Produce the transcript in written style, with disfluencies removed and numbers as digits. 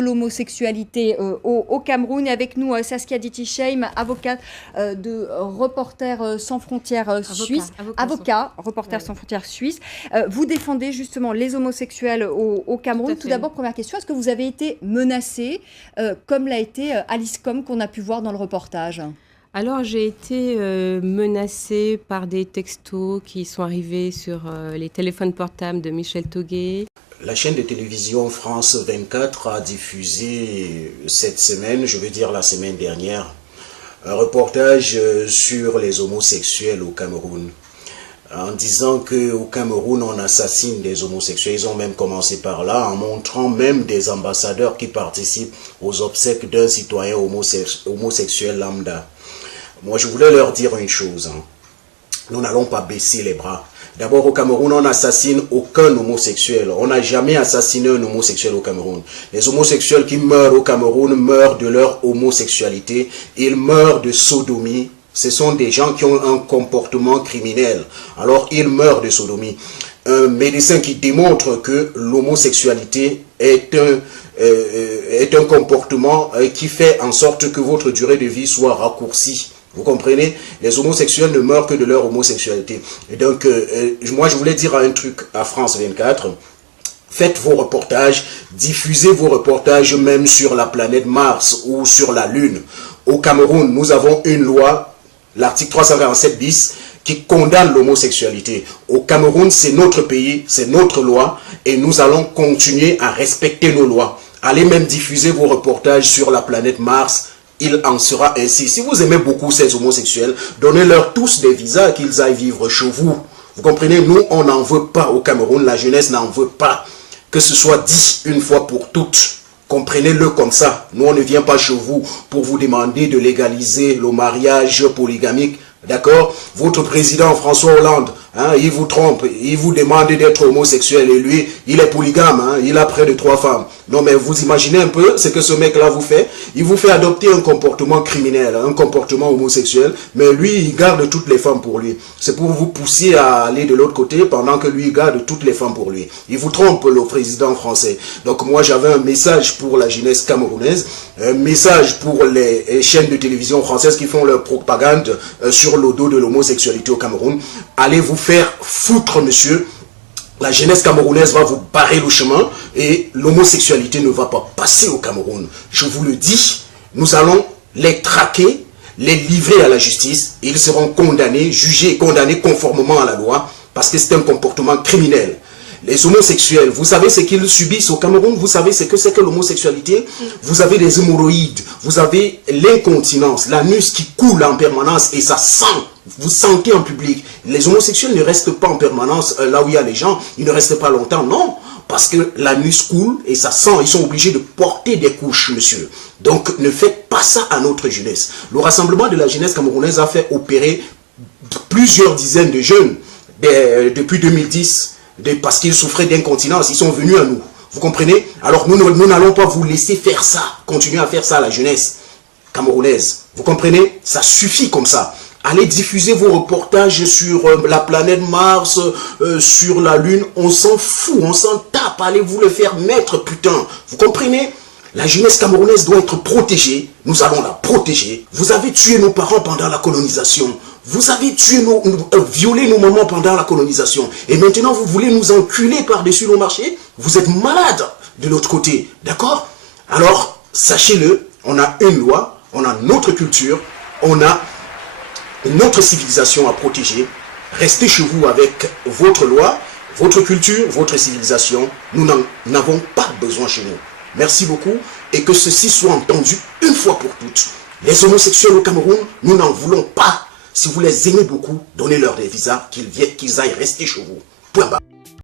l'homosexualité au Cameroun. Et avec nous, Saskia Ditti-Sheim, avocate de Reporters sans frontières suisse. Avocat, Reporters sans frontières suisse. Vous défendez justement les homosexuels au Cameroun. Tout d'abord, première question, est-ce que vous avez été menacée, comme l'a été Alice Com qu'on a pu voir dans le reportage ? Alors, j'ai été menacée par des textos qui sont arrivés sur les téléphones portables de Michel Togué. La chaîne de télévision France 24 a diffusé cette semaine, je veux dire la semaine dernière, un reportage sur les homosexuels au Cameroun. En disant qu'au Cameroun, on assassine des homosexuels. Ils ont même commencé par là, en montrant même des ambassadeurs qui participent aux obsèques d'un citoyen homosexuel lambda. Moi, je voulais leur dire une chose. Nous n'allons pas baisser les bras. D'abord, au Cameroun, on n'assassine aucun homosexuel. On n'a jamais assassiné un homosexuel au Cameroun. Les homosexuels qui meurent au Cameroun meurent de leur homosexualité. Ils meurent de sodomie. Ce sont des gens qui ont un comportement criminel. Alors, ils meurent de sodomie. Un médecin qui démontre que l'homosexualité est un comportement qui fait en sorte que votre durée de vie soit raccourcie. Vous comprenez? Les homosexuels ne meurent que de leur homosexualité. Et donc, moi, je voulais dire un truc à France 24. Faites vos reportages, diffusez vos reportages même sur la planète Mars ou sur la Lune. Au Cameroun, nous avons une loi, l'article 347 bis, qui condamne l'homosexualité. Au Cameroun, c'est notre pays, c'est notre loi, et nous allons continuer à respecter nos lois. Allez même diffuser vos reportages sur la planète Mars. Il en sera ainsi. Si vous aimez beaucoup ces homosexuels, donnez-leur tous des visas qu'ils aillent vivre chez vous. Vous comprenez, nous, on n'en veut pas au Cameroun, la jeunesse n'en veut pas. Que ce soit dit une fois pour toutes. Comprenez-le comme ça. Nous, on ne vient pas chez vous pour vous demander de légaliser le mariage polygamique. D'accord? Votre président François Hollande, il vous trompe, il vous demande d'être homosexuel et lui, il est polygame, il a près de 3 femmes. Non mais vous imaginez un peu ce que ce mec-là vous fait? Il vous fait adopter un comportement criminel, un comportement homosexuel, mais lui, il garde toutes les femmes pour lui. C'est pour vous pousser à aller de l'autre côté pendant que lui, il garde toutes les femmes pour lui. Il vous trompe, le président français. Donc moi, j'avais un message pour la jeunesse camerounaise, un message pour les chaînes de télévision françaises qui font leur propagande sur le dos de l'homosexualité au Cameroun. Allez vous faire foutre, monsieur. La jeunesse camerounaise va vous barrer le chemin et l'homosexualité ne va pas passer au Cameroun. Je vous le dis, nous allons les traquer, les livrer à la justice. Et ils seront condamnés, jugés et condamnés conformément à la loi parce que c'est un comportement criminel. Les homosexuels, vous savez ce qu'ils subissent au Cameroun, vous savez ce que c'est que l'homosexualité. Vous avez des hémorroïdes, vous avez l'incontinence, l'anus qui coule en permanence et ça sent. Vous sentez en public. Les homosexuels ne restent pas en permanence là où il y a les gens, ils ne restent pas longtemps, non. Parce que l'anus coule et ça sent, ils sont obligés de porter des couches, monsieur. Donc ne faites pas ça à notre jeunesse. Le rassemblement de la jeunesse camerounaise a fait opérer plusieurs dizaines de jeunes depuis 2010. Parce qu'ils souffraient d'incontinence, ils sont venus à nous. Vous comprenez? Alors nous n'allons pas vous laisser faire ça, continuer à faire ça à la jeunesse camerounaise. Vous comprenez? Ça suffit comme ça. Allez diffuser vos reportages sur la planète Mars, sur la Lune. On s'en fout, on s'en tape. Allez vous le faire mettre, putain. Vous comprenez? La jeunesse camerounaise doit être protégée. Nous allons la protéger. Vous avez tué nos parents pendant la colonisation. Vous avez tué violé nos mamans pendant la colonisation. Et maintenant, vous voulez nous enculer par-dessus nos marchés? Vous êtes malades de l'autre côté. D'accord? Alors, sachez-le, on a une loi, on a notre culture, on a notre civilisation à protéger. Restez chez vous avec votre loi, votre culture, votre civilisation. Nous n'en avons pas besoin chez nous. Merci beaucoup et que ceci soit entendu une fois pour toutes. Les homosexuels au Cameroun, nous n'en voulons pas. Si vous les aimez beaucoup, donnez-leur des visas, qu'ils aillent rester chez vous. Point barre.